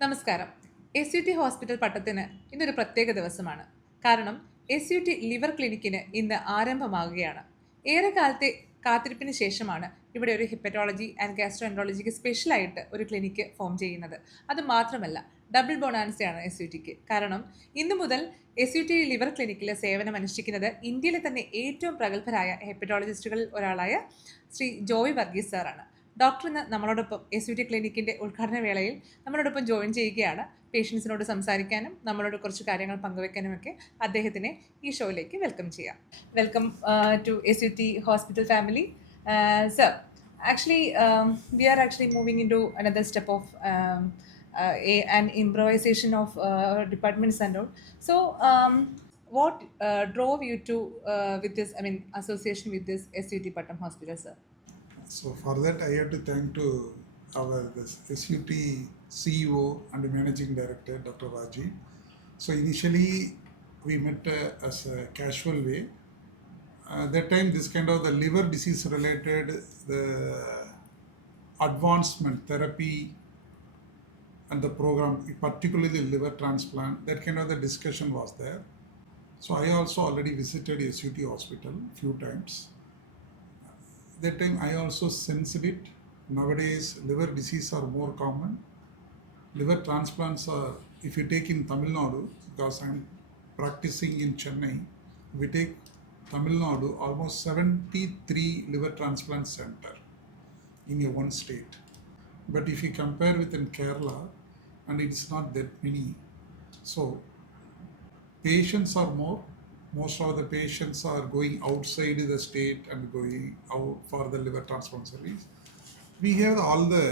നമസ്കാരം. SUT hospital പട്ടത്തിന് ഇന്നൊരു പ്രത്യേക ദിവസമാണ്. കാരണം SUT ലിവർ ക്ലിനിക്കിന് ഇന്ന് ആരംഭമാകുകയാണ്. ഏറെക്കാലത്തെ കാത്തിരിപ്പിന് ശേഷമാണ് ഇവിടെ ഒരു ഹെപ്പറ്റോളജി ആൻഡ് ഗാസ്ട്രോഎൻട്രോളജിക്ക് സ്പെഷ്യലായിട്ട് ഒരു ക്ലിനിക്ക് ഫോം ചെയ്യുന്നത്. അത് മാത്രമല്ല, ഡബിൾ ബൊണാൻസയാണ് SUTക്ക്. കാരണം ഇന്നു മുതൽ SUT ലിവർ ക്ലിനിക്കിൽ സേവനമനുഷ്ഠിക്കുന്നത് ഇന്ത്യയിലെ തന്നെ ഏറ്റവും പ്രഗത്ഭരായ ഹെപ്പറ്റോളജിസ്റ്റുകളിൽ ഒരാളായ ശ്രീ ജോയ് വർഗീസ് സാറാണ്. ഡോക്ടർ ഇന്ന് നമ്മളോടൊപ്പം SUT ക്ലിനിക്കിൻ്റെ ഉദ്ഘാടന വേളയിൽ നമ്മളോടൊപ്പം ജോയിൻ ചെയ്യുകയാണ്. പേഷ്യൻസിനോട് സംസാരിക്കാനും നമ്മളോട് കുറച്ച് കാര്യങ്ങൾ പങ്കുവെക്കാനുമൊക്കെ അദ്ദേഹത്തിനെ ഈ ഷോയിലേക്ക് വെൽക്കം ചെയ്യാം. Welcome to SUT hospital family. Sir, actually, we are actually moving into another step of an improvisation of departments and all. So, what drove you to with this? I mean, association with this SUT Pattam Hospital, sir? So for that, I have to thank to our SUT CEO and Managing Director, Dr. Raji. So initially, we met as a casual way. That time, this kind of the liver disease related, the advancement therapy and the program, particularly the liver transplant, that kind of the discussion was there. So I also already visited SUT Hospital few times. That time I also sensed it. Nowadays, liver disease are more common. Liver transplants are, if you take in Tamil Nadu, because I'm practicing in Chennai, if we take Tamil Nadu, almost 73 liver transplant center in a one state. But if you compare with in Kerala, and it's not that many, so patients are more. Most of the patients are going outside the state and going out for the liver transplant service. We have all the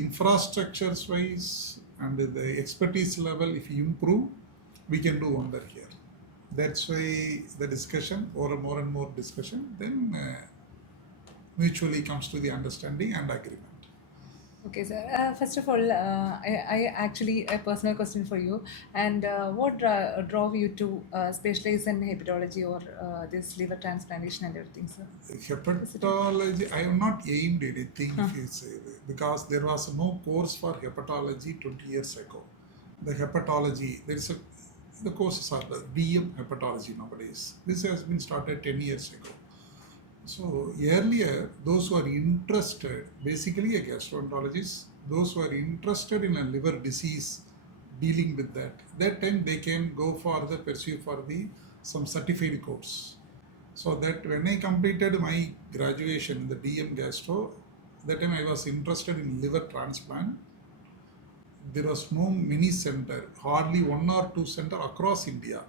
infrastructures wise and the expertise level. If you improve, we can do wonder here. That's why the discussion, or more and more discussion, then mutually comes to the understanding and agreement. Okay, sir. First of all, I actually a personal question for you. And what drove you to specialize in hepatology or this liver transplantation and everything, sir? Hepatology, I have not aimed anything, if you say, because there was no course for hepatology 20 years ago. The hepatology, the courses are the DM hepatology nowadays. This has been started 10 years ago. So earlier, those who are interested, basically a gastroenterologist, those who are interested in a liver disease, dealing with that time they can go for the pursue for the some certified course. So that when I completed my graduation in the DM gastro, that time I was interested in liver transplant. There was no many center, hardly one or two center across India.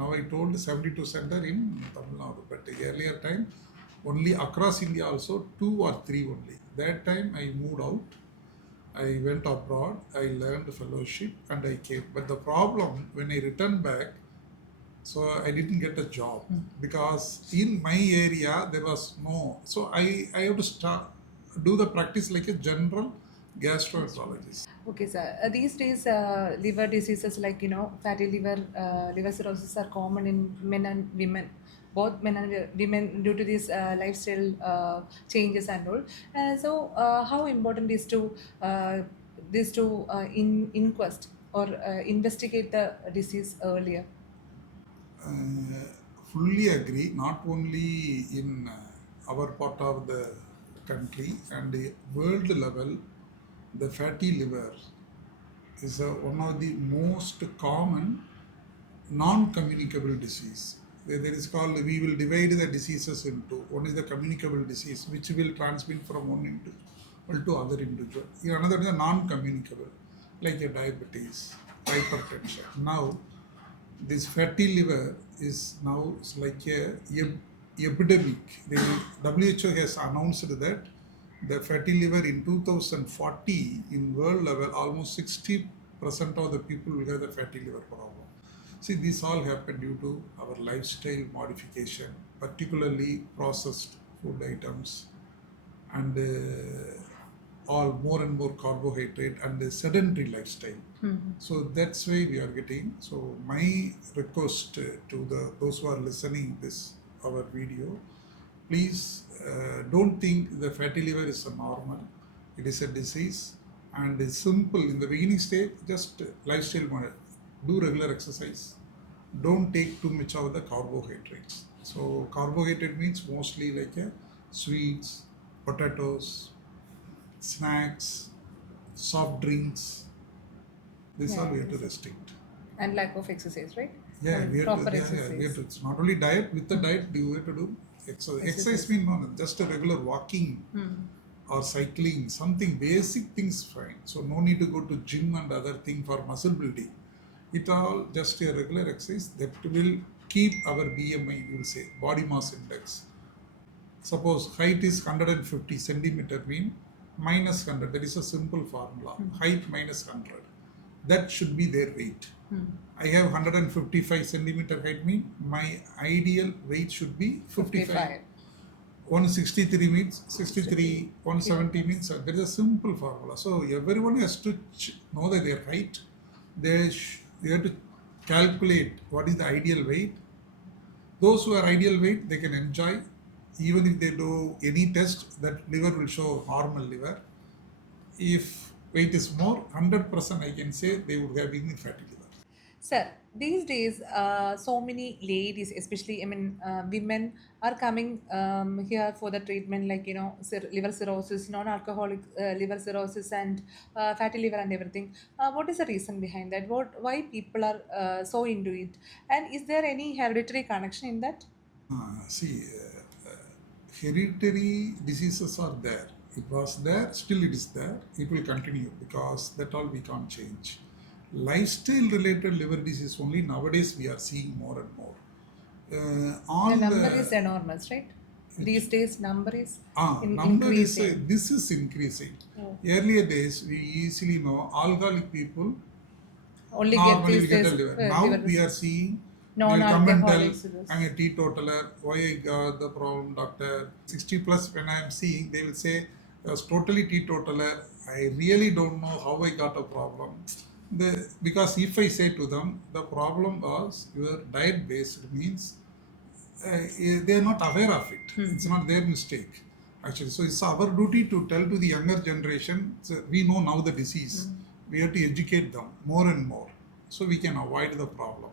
Now I told 72 center in Tamil Nadu, but the earlier time, only across India also 2 or 3 only. That time I moved out, I went abroad, I learned fellowship and I came. But the problem, when I returned back, so I didn't get a job because in my area there was no. So I have to do the practice like a general gastroenterologist. Okay, sir. These days, liver diseases like fatty liver, liver cirrhosis are common in men and women, both men and women, due to these lifestyle changes and all. So, how important is to inquest or investigate the disease earlier? Fully agree. Not only in our part of the country and the world level, the fatty liver is one of the most common non-communicable disease. There is called, we will divide the diseases into, one is the communicable disease which will transmit from one individual to other individual. Another is the non-communicable, like a diabetes, hypertension. Now this fatty liver is now like a epidemic. The WHO has announced that the fatty liver in 2040 in world level, almost 60% of the people will have the fatty liver problem. See, this all happened due to our lifestyle modification, particularly processed food items and all more and more carbohydrate and sedentary lifestyle. So that's why we are getting. So my request to those who are listening this our video, please don't think the fatty liver is a normal. It is a disease And it's simple in the beginning stage, just lifestyle model. Do regular exercise. Don't take too much of the carbohydrates. So carbohydrate means mostly like sweets, potatoes, snacks, soft drinks. These Yeah, are we have to yes. restrict. And lack of exercise, right? I Yeah, mean, we have proper to. Yeah, we have exercise. to. It's not only diet. With the diet, you have to do exercise. Exercise Exercise. means no, just a regular walking or cycling, something basic things fine. So no need to go to gym and other thing for muscle building. It all just a regular exercise that will keep our BMI, you will say, body mass index. Suppose height is 150 centimeter mean minus 100. That is a simple formula. Height minus 100. That should be their weight. I have 155 centimeter height mean my ideal weight should be 55. 163 means 63, 170 means there is a simple formula. So everyone has to know that their height. They have to calculate what is the ideal weight. Those who are ideal weight, they can enjoy. Even if they do any test, that liver will show normal liver. If weight is more, 100% I can say they would have been fatty liver. Sir, these days, so many ladies, especially, I mean, women are coming here for the treatment, like, liver cirrhosis, non-alcoholic liver cirrhosis, and fatty liver and everything. What is the reason behind that? Why people are so into it? And is there any hereditary connection in that? Hereditary diseases are there. It was there, still it is there. It will continue because that all we can't change. Lifestyle related liver disease only nowadays we are seeing more and more. The All number is the enormous, right? These days, number is number is increasing. this is increasing. Oh. Earlier days we easily know alcoholic people Only get normally we these get a days liver. Now liver we are disease. seeing they'll come and tell Non-alcoholic cirrhosis. I'm a teetotaler. Why I got the problem, doctor? 60 plus when I am seeing, they will say I was totally teetotaler. I really don't know how I got a problem. Because if I say to them the problem was your diet based means they are not aware of it. It's not their mistake actually. So it's our duty to tell to the younger generation. So we know now the disease. We have to educate them more and more so we can avoid the problem.